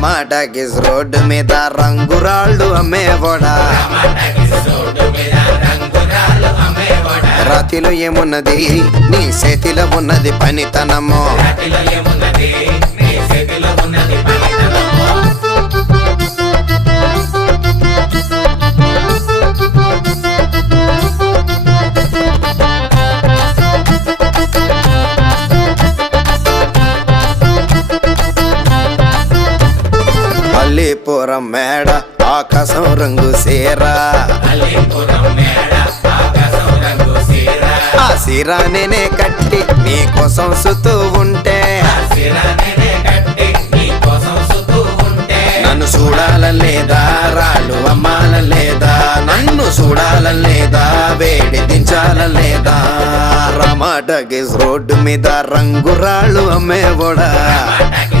టమాటాకిస్ road మీద రంగురాళ్ళు అమ్మేవాడా రాతిలో ఏమున్నది నీ చేతిలో ఉన్నది పనితనము అల్లీపురం మేడ ఆకాశం రంగు సీరా ఆ సీరా నేనే కట్టి నీకోసం సుతూ ఉంటే నన్ను చూడాలలేదా రాళ్ళు అమ్మాలలేదా నన్ను చూడాలలేదా వేడి దించాలలేదా టమాటాకిస్ రోడ్డు మీద రంగురాళ్ళు అమ్మేవాడా